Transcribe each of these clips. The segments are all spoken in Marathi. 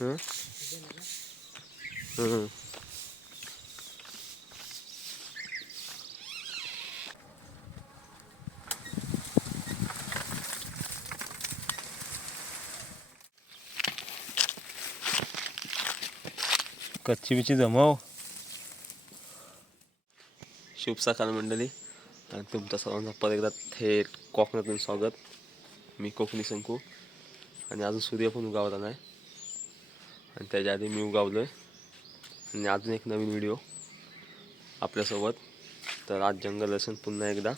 हं? कच्ची बिची जमाव. शुभ सकाळ मंडळी आणि तुमचं सर्वांचं परत एकदा थेट कोकणातून स्वागत. मी कोकणी शंकू आणि अजून सूर्य पण उगावला नाही आणि त्याच्या आधी मी उगावलो आहे आणि अजून एक नवीन व्हिडिओ आपल्यासोबत. तर आज जंगल दर्शन पुन्हा एकदा.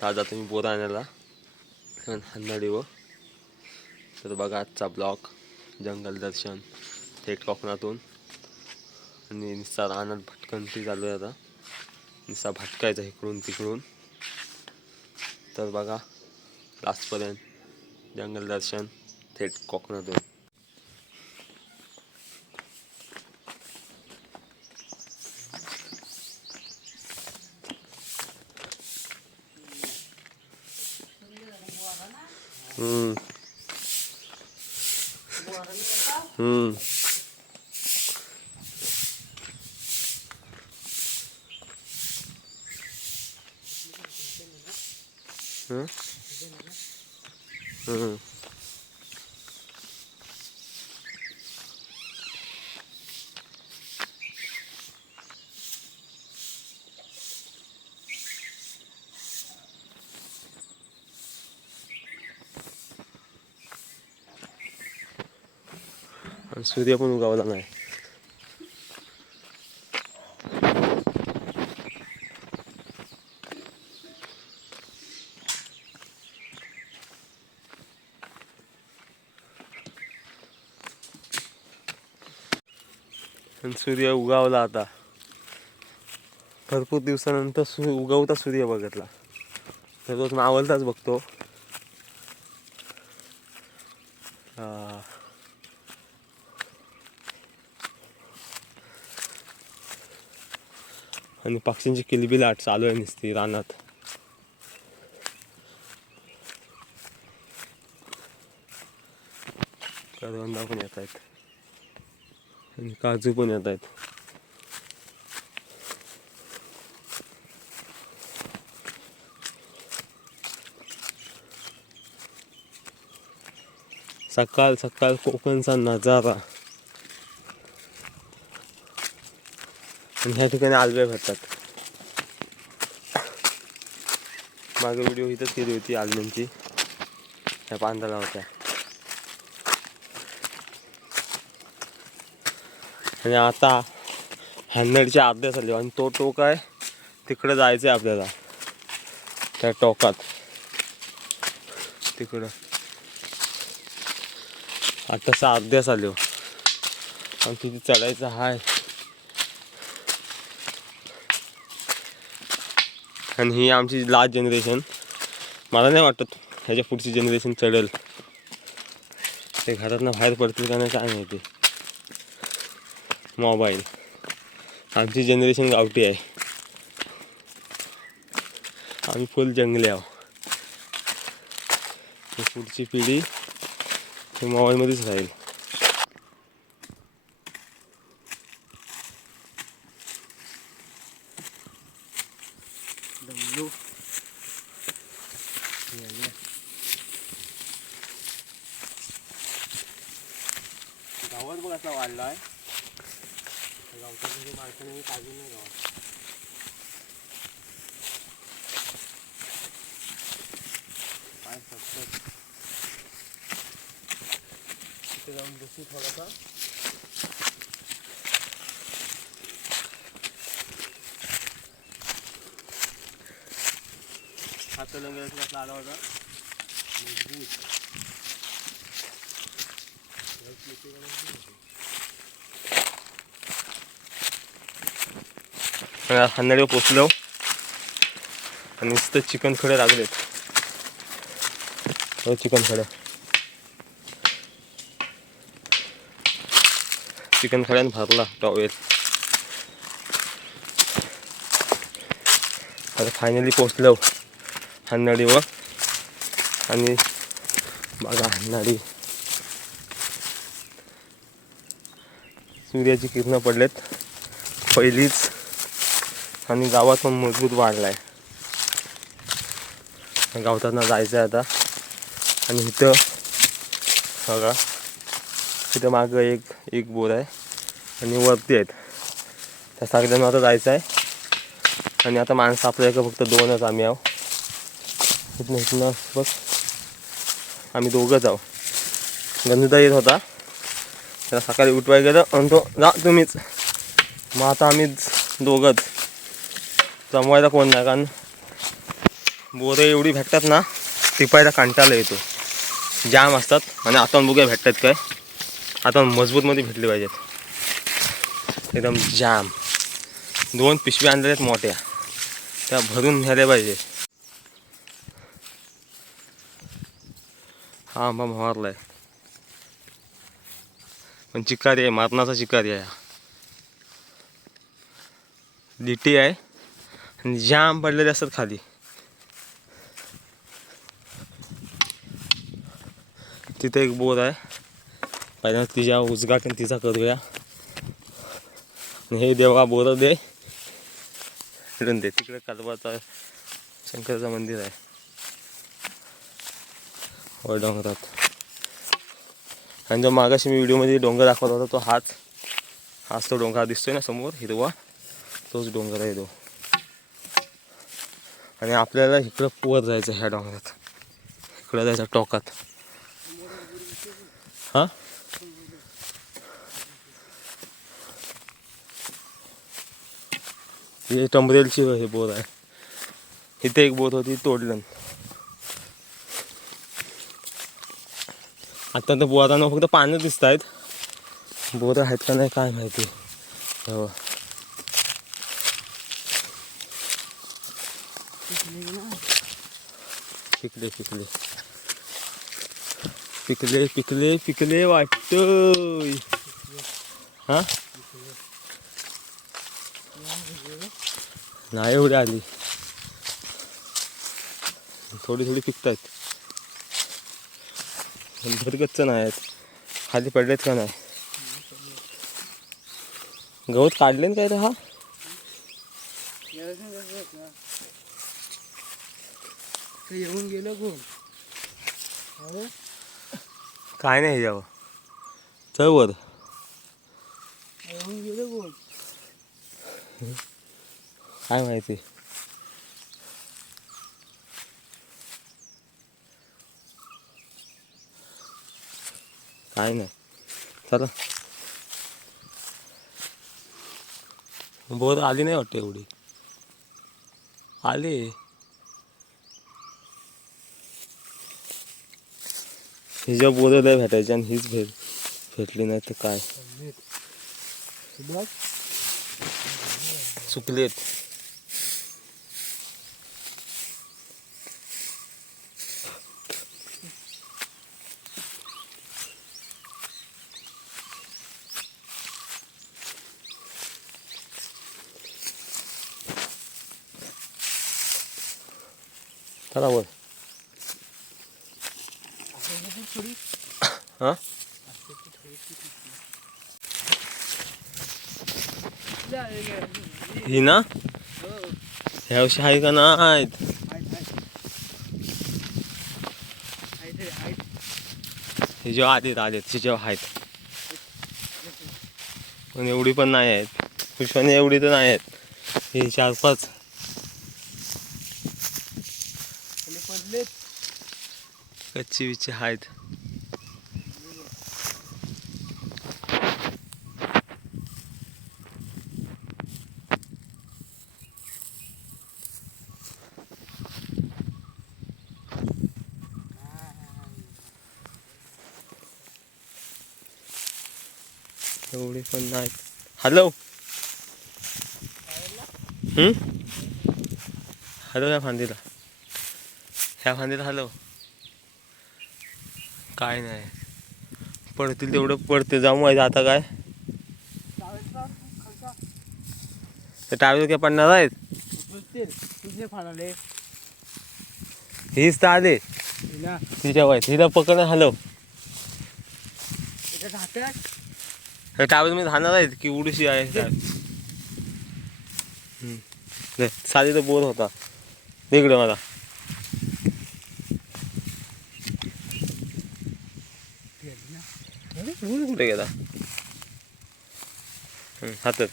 तर आज आता मी बोरा आणायला हन्नाडीवर तर बघा आजचा ब्लॉग जंगल दर्शन थेट कोकणातून. आणि निस्सा रानात भटकंती चालू आहे आता. निस्सा भटकायचा इकडून तिकडून. तर बघा लास्टपर्यंत जंगल दर्शन थेट कोकणातून हम्म. हम्म. हं? हं. आणि सूर्य पण उगावला नाही. आणि सूर्य उगावला आता. भरपूर दिवसानंतर सू उगवता सूर्य बघितला. तर रोज मावलताच बघतो. आणि पक्ष्यांची किलबिलाट चालू आहे नसती रानात. करवंदा पण येत आहेत. आणि काजू पण येत आहेत. सकाळ सकाळ कोकणचा नजारा. आणि ह्या ठिकाणी आलव्या भेटतात मागे व्हिडिओ इथंच केली होती आलम्यांची ह्या पांढरा होत्या. आणि आता हन्नडच्या अर्ध्या झाली आणि तो टोक आहे तिकडं जायचं आहे आपल्याला. त्या टोकात. तिकडं. आता तसं अर्ध्याच आलो हो. आणि तिथे चढायचं हाय. आणि ही आमची लास्ट जनरेशन मला नाही वाटत ह्याच्या पुढची जनरेशन चढेल. ते घरातनं बाहेर पडतील का नाही काय माहिती. मोबाईल आमची जनरेशन गावठी आहे. आम्ही फुल जंगली आहो पुढची पिढी मोबाईलमध्येच राहील. गावात बघ असा वाढला आहे गावच्या घरी माणसाने काढून नाही गावात काय सतत तिथे जाऊन बसू थोडासा हात लंगराचा कसला आला होता मजबूत हन्नाडीवर पोचलो आणि नुसतं चिकन खडे लागलेत हो चिकन खडे. चिकन खड्यान भरला टॉवेल. आता फायनली पोचलो हन्नाडीवर आणि बघा हन्नाडी सूर्याची किरणं पडलेत. पहिलीच आणि गावात पण मजबूत वाढला आहे. गावताना जायचं आहे आता. आणि इथं बघा तिथं मागं एक एक बोर आहे. आणि वरती आहेत. त्या सगळ्यांना आता जायचं आहे. आणि आता माणसं आपल्याकडे फक्त दोनच आम्ही आहो इथनं इथनं बस आम्ही दोघंच आहो गणुदा येत होता. त्याला सकाळी उठवाय गेलं आणि तो जा तुम्हीच. मग आता आम्ही दोघंच. जमवायला कोण नाही कारण बोरं एवढी भेटतात ना टिपायला कांटाला येतो. जाम असतात आणि आता बघूया भेटतात काय? आता मजबूतमध्ये भेटले पाहिजेत. एकदम जाम. दोन पिशव्या आणलेल्या आहेत मोठ्या. त्या भरून न्यायला पाहिजे. हा आंबा मारलाय. पण चिकारी आहे मारणाचा चिकारी आहे लिटी आहे आणि जाम पडलेले असतात खाली. तिथे एक बोर आहे. पहिल्यांदा तिच्या उजगाटन तिचा करूया आणि हे देवा बोर दे. इकडून दे. तिकडे कालवाचा शंकराचं मंदिर आहे. वडोंगरात डोंगरात. आणि जो मागाशी मी व्हिडिओमध्ये डोंगर दाखवत होता तो हात हाच तो डोंगर दिसतोय ना समोर हिरवा तोच डोंगर आहे तो. आणि आपल्याला इकडं वर जायचं ह्या डोंगरात. इकडं जायचं टोकात. हां? हे टंबरेलची हे बोर आहे. इथे एक बोर होती तोडलं. आता तर बोरांना फक्त पानं दिसत आहेत. बोरं आहेत का नाही काय माहिती. हो. पिकले पिकले. पिकले पिकले पिकले वाटत हा? नाही एवढी आली. थोडी थोडी पिकतायत. भरगच्च नाही आहेत. खाली पडलेत का नाही? गवत काढले ना काय रे हा? येऊन गेलं कोण काय नाही ह्याच्यावर. चल वर. येऊन गेलं कोण काय माहिती? काय नाही. चला. बोर आली नाही वाटतं एवढी. आली. हिच्या बोर लय भेटायची आणि हीच भेट भेटली नाही तर काय? सुभाष चुकलेत चला वर थोडी हा ही ना? ह्या वर्षी आहे का नाहीत हे जेव्हा आधीत आलेत जेव्हा आहेत. पण एवढी पण नाही आहेत. पुष्पाने एवढी तर नाही आहेत. हे चार पाच कच्ची विच्ची आहेत एवढी पण नाहीत हॅलो. हॅलो या फांदीला. ह्या फांदीला हॅलो. काय नाही. पडतील तेवढं पडते. जाऊ माहिती आता काय? ते टावेल काय पडणार आहेत? हीच तर आले. तिच्या वाईट हिला पकड. हॅलो. त्याच्यात हातात ट्रॅव्हलमध्ये राहणार आहेत की उडीशी आहे साधी तर बोर होता. इकडे मला. कुठे गेला? हातात.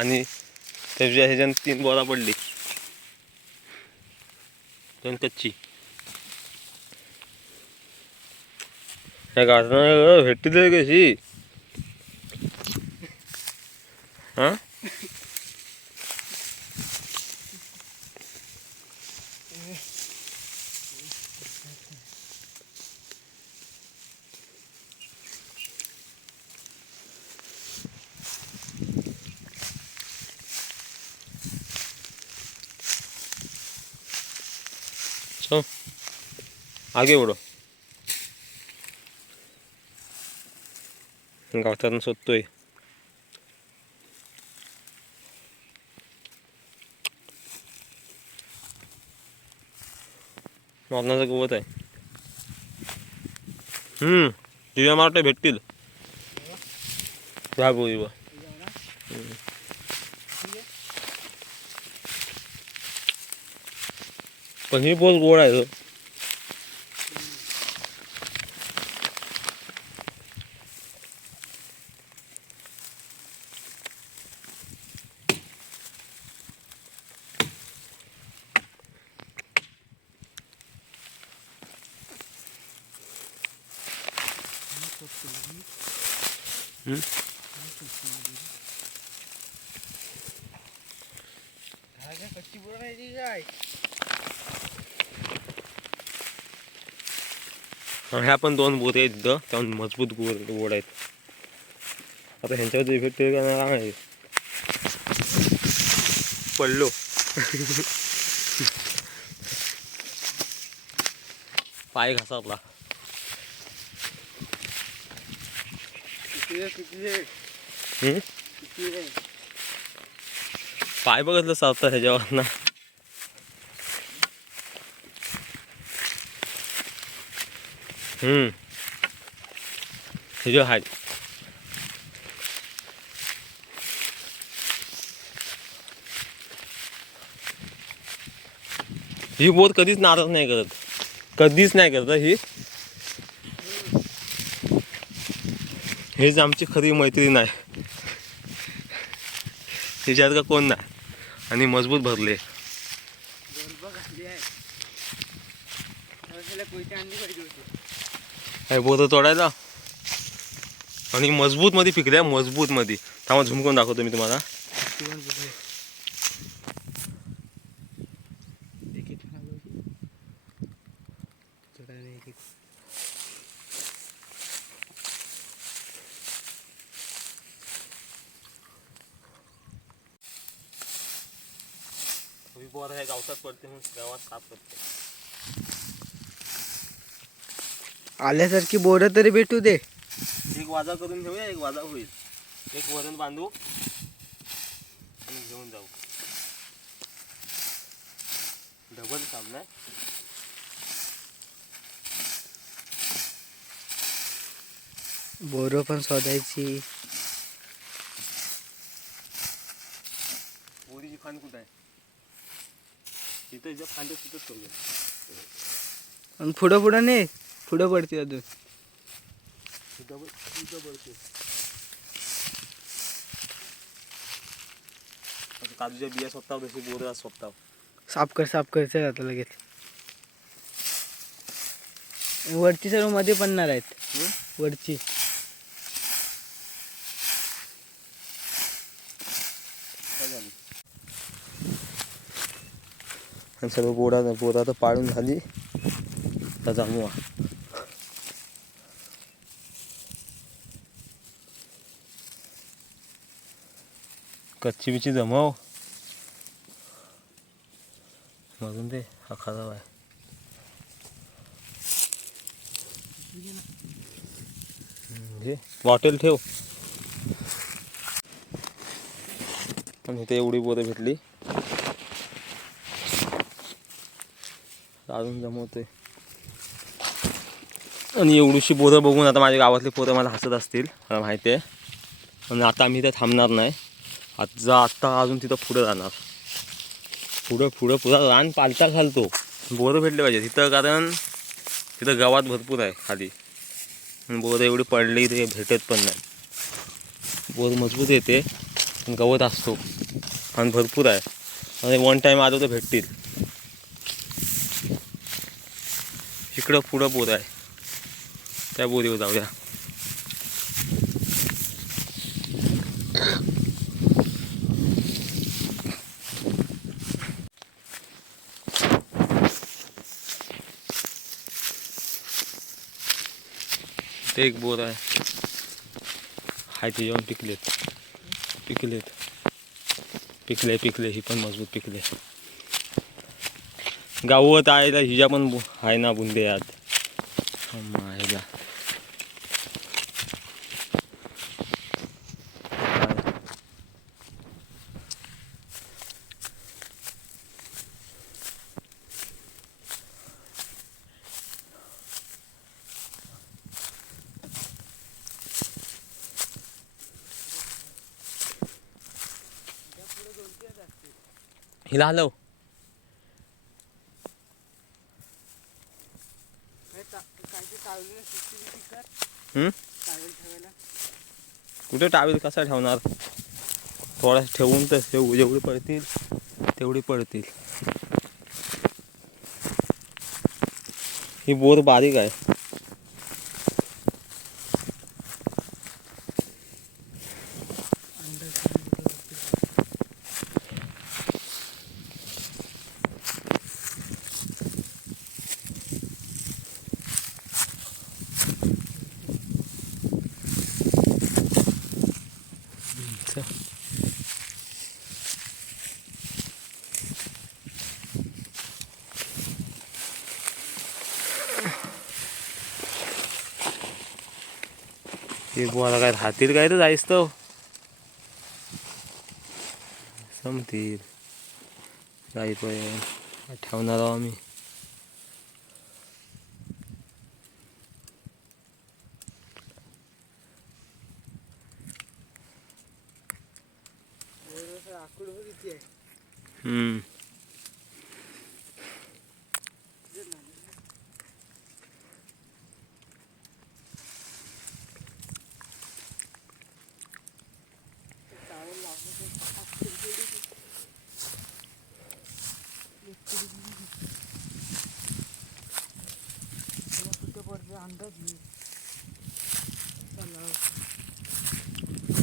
आणि त्याच्या ह्याच्यानं तीन बोला पडली. दोन कच्ची. ह्या गाठानं भेटते कशी? हा? चल आगे उडो गावताना शोधतोय मरणाचं गवत आहे हम्म तुझ्या मारटे भेटतील ह्या गोळीवर पण ही बोल गोड आहे ग. हम्म? कच्ची बोर नाही ती काय ह्या पण दोन बोर आहेत तिथं त्या मजबूत गोड गोड आहेत. आता ह्यांच्यावर इफेक्ट नाही काय माहिती. पडलो. पाय घासा आपला. पाय बघितलं सावता ह्याच्यावर ना हम्म. जो हाय. ही बोट कधीच नाराज नाही करत. कधीच नाही करत ही. हेच आमची खरी मैत्रीण आहे. हिच्यात का कोण नाही. आणि मजबूत भरले बोर बघ कसली आहे त्याला कोयते आणली पाहिजे होती काय बोर तोडायला. आणि मजबूत मध्ये पिकल्या मजबूत मध्ये थांबा झुमकून दाखवतो मी तुम्हाला. बोर हे गावतात पडते म्हणून गावात साफ करते. आल्यासारखी बोर तरी भेटू दे. एक वाजा करून घेऊया एक वाजा होईल. एक वरण बांधू आणि घेऊन जाऊ. डबल काम नाही बोर पण शोधायची. पोरीची खाण कुठं आहे? तिथं जे खांदे तिथंच करूया आणि पुढं पुढं नाही पुढं पडते अजून. काजूच्या बिया स्वतः तशी बोर स्वतः. साफ कर साफ कर चल आता लगेच. वरची सर्वमध्ये पडणार आहेत? वरची. आणि सर्व बोडा बोरा तर पाळून झाली. आता जामू कच्ची बिची जमाव. मरून दे हा खराब आहे हम्म, घे. बॉटल ठेव. पण इथे एवढी बोरं भेटली. अजून जमवते आणि एवढीशी बोरं बघून आता माझ्या गावातली पोरं मला हसत असतील मला माहिती आहे आणि आता आम्ही इथे थांबणार नाही. आता आत्ता अजून तिथं पुढं जाणार. पुढं पुढं पुढं रान पालता घालतो बोरं भेटले पाहिजे. तिथं कारण तिथं गावात भरपूर आहे खाली. बोरं एवढी पडली ते भेटत पण नाही. बोर मजबूत येते पण गवत असतो. आणि भरपूर आहे. आणि वन टाईम आलो तर भेटतील. इकडं पुढं बोर आहे. त्या बोरीवर जाऊया. ते एक बोर आहे. हाय ते येऊन पिकलेत. पिकलेत. पिकले पिकले ही पण मजबूत पिकले. गावत आहे तर पण बु- आहे ना बुंदे यात. मायला हिला कुठे टावेल कसा ठेवणार थोडा ठेवून तर ठेवू जेवढी पडतील तेवढी पडतील ही बोर बारीक आहे मला काय राहतील काय तर जायच तो? संपतील. जाईपर्यंत ठेवणार आहो आम्ही हम्म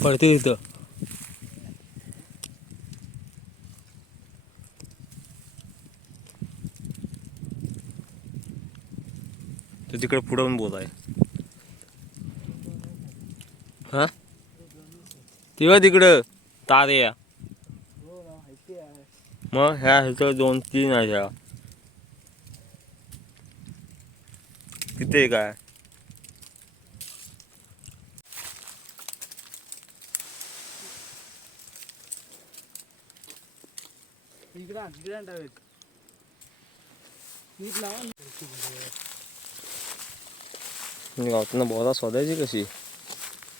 पडते तिथं. तर तिकडं पुढं पण बोल आहे. हा? तेव्हा तिकडं तारे या. मग ह्या ह्याचं दोन तीन आहे ह्या. तिथे काय गावताना बोरा शोधायची कशी?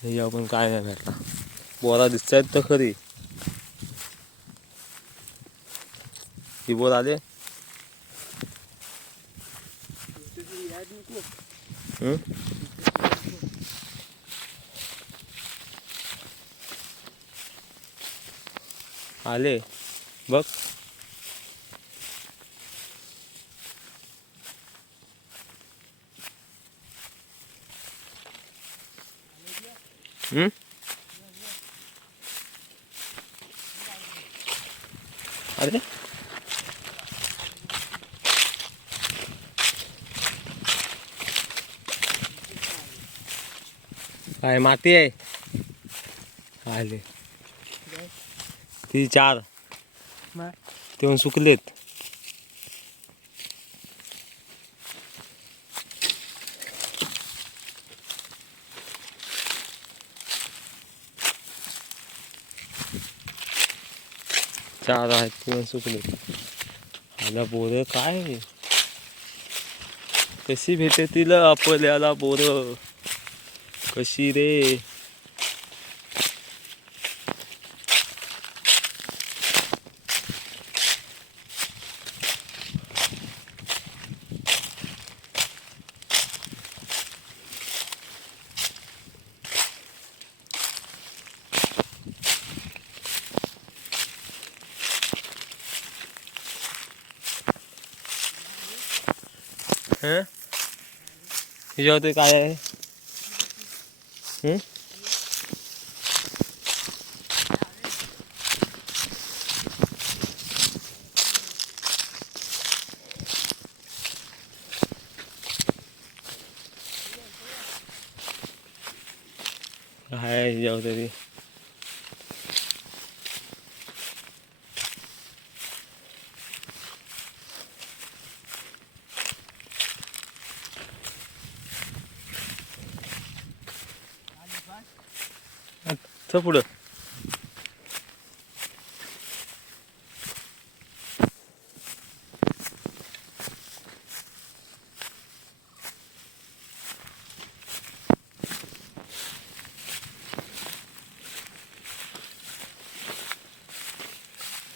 हे आपण काय नाही भेटला बोरा दिसतायत तर खरी. ही बोर आले? हम्म? आले. बघ. काय माती आहे? आले. ती चार. तेवढं सुकलेत. चार आहेत तेवढं सुकलेत. आला बोर काय? कशी भेटे तिला आपल्याला बोर? कशी रे? हं? होते काय? आहे हं? काय आहे ह्याच्यावरती चल पुढं.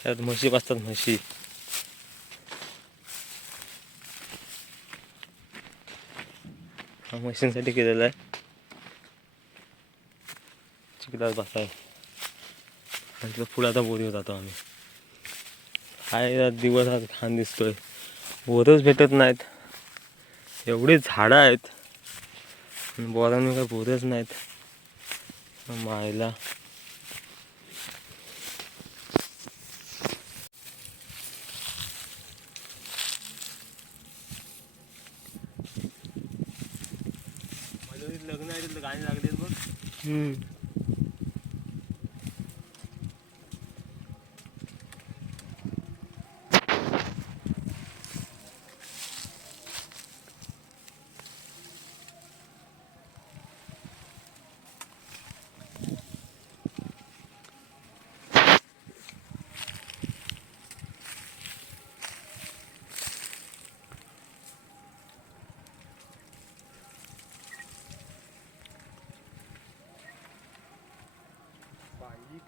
त्यात म्हशी बसतात म्हशी. हा म्हशींसाठी केलेला आहे. चिकलात बसाय म्हटलं पुढे आता बोरीवर जातो आम्ही. काय दिवस आज घाण दिसतोय. बोरच भेटत नाहीत. एवढी झाडं आहेत. बोरांनी काय बोरच नाहीत. मायला.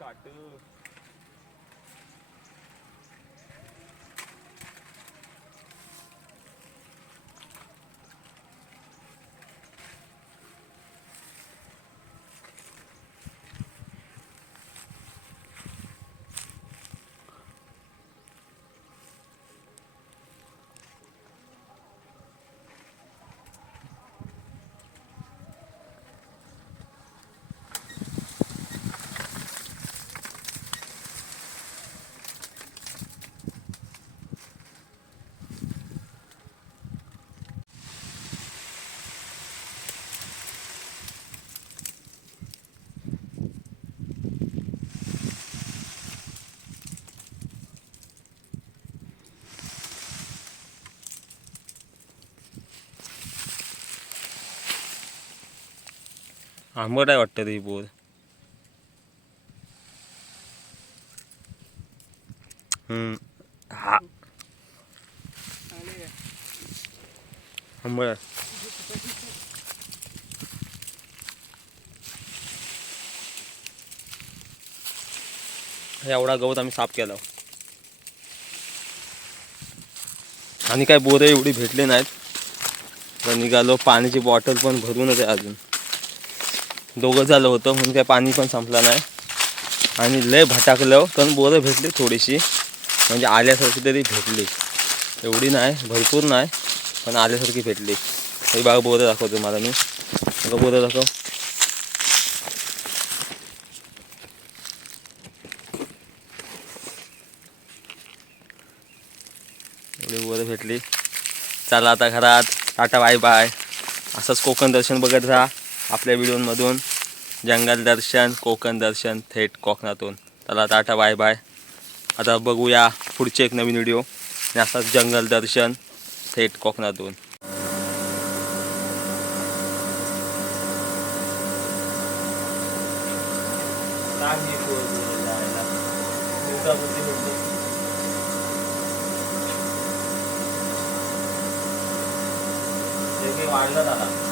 കാട്ട് आंबट आहे वाटतं ती बोर हम्म. हा. आंबट आहे. एवढा गवत आम्ही साफ केला. आणि काय बोरं एवढी भेटले नाहीत. तर निघालो पाण्याची बॉटल पण भरूनच आहे अजून. दोघं झालं होतं म्हणून काय पाणी पण संपलं नाही. आणि लय भटाकलं पण बोरं भेटली थोडीशी. म्हणजे आल्यासारखी तरी भेटली. एवढी नाही भरपूर नाही पण आल्यासारखी भेटली. हे बाग बोरं दाखवतो मला मी. बघा बोरं दाखव. एवढी बोरं भेटली. चला आता घरात. टाटा बाय बाय असंच कोकण दर्शन बघत राहा. आपल्या व्हिडिओमधून जंगल दर्शन कोकण दर्शन थेट कोकणातून. त्याला टाटा बाय बाय आता बघूया पुढचे एक नवीन व्हिडिओ. असाच जंगल दर्शन थेट कोकणातून. वाढलं दादा.